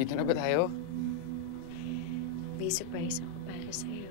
Dito na ba tayo? May surprise ako para sa'yo.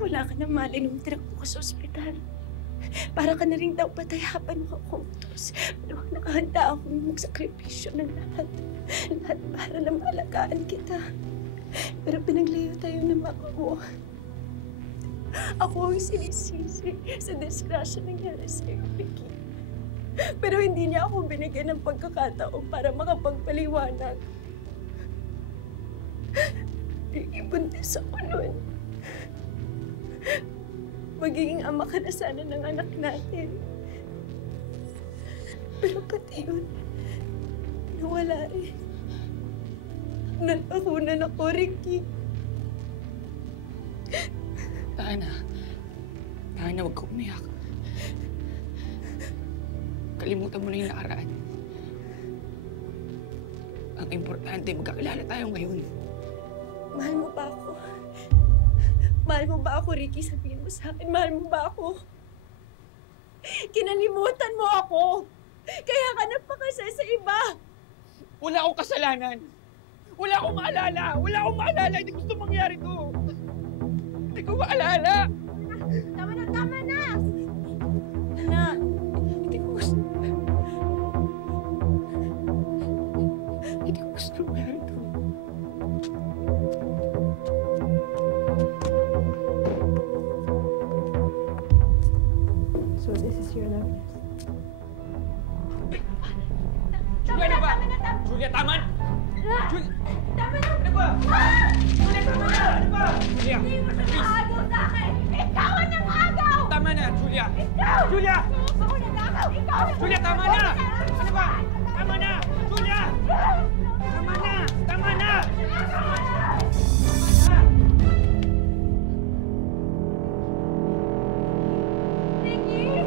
Wala ka na mali nung tinakbo ko sa ospital. Para ka na rin daw patayapan ng kukutos. Pero nakahanda akong magsakripisyo ng lahat. Lahat para na maalagaan kita. Pero pinaglayo tayo ng mama mo. Ako ang sinisisi sa disgrasya nangyari sa'yo, Ricky. Pero hindi niya ako binigyan ng pagkakataon para makapagpaliwanag. Ricky, buntis ako nun. Magiging ama ka na sana ng anak natin. Pero pati yun, nawala rin. Nalakunan ako, Ricky. Tana, huwag ka umiyak. Kalimutan mo na yung nakaraan. Ang importante, magkakilala tayo ngayon. Mahal mo ba ako? Mahal mo ba ako, Ricky? Sabihin mo sa akin, mahal mo ba ako? Kinalimutan mo ako. Kaya ka napakasal sa iba. Wala akong kasalanan. Wala akong maalala. Wala akong maalala. Hindi gusto mangyari to. Hindi ko maalala. Tama na, tama na! Na, Hindi ko gusto. Hindi ko gusto mangyari to. so this is your love. Julia, ano ba? Julia, tama na! Julia! Tama na! Ano ba? Julia, tama na! Ano ba? Julia, Hindi mo siya please! maagaw sa akin! Ikaw ang nang-agaw! Tama na, Julia! Ikaw! Julia! Ako nag-agaw! Ikaw! Julia, tama na! Ano ba? Tama na! Julia! Tama na! Tama na! Tama na! Ricky!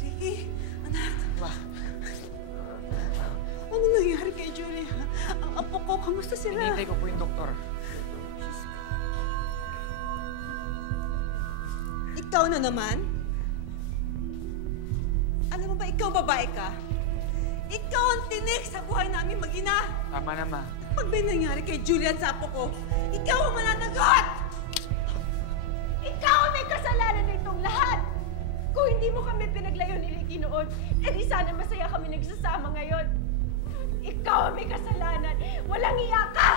Ricky, anak. Ba? Ano nangyari kay Julia? Ang apo ko, kamusta sila? Hinihintay ko po yung doktor. Ikaw na naman? Alam mo ba, ikaw babae ka? Ikaw ang tinik sa buhay namin mag-ina. Tama na, ma. Pag may nangyari kay Julia at sa apo ko, ikaw ang mananagot! Ikaw ang may kasalanan nitong lahat! Kung hindi mo kami pinaglayo ni Ricky noon, edi sana masaya kami nagsasama ngayon. Ikaw ang may kasalanan! Walang iya ka!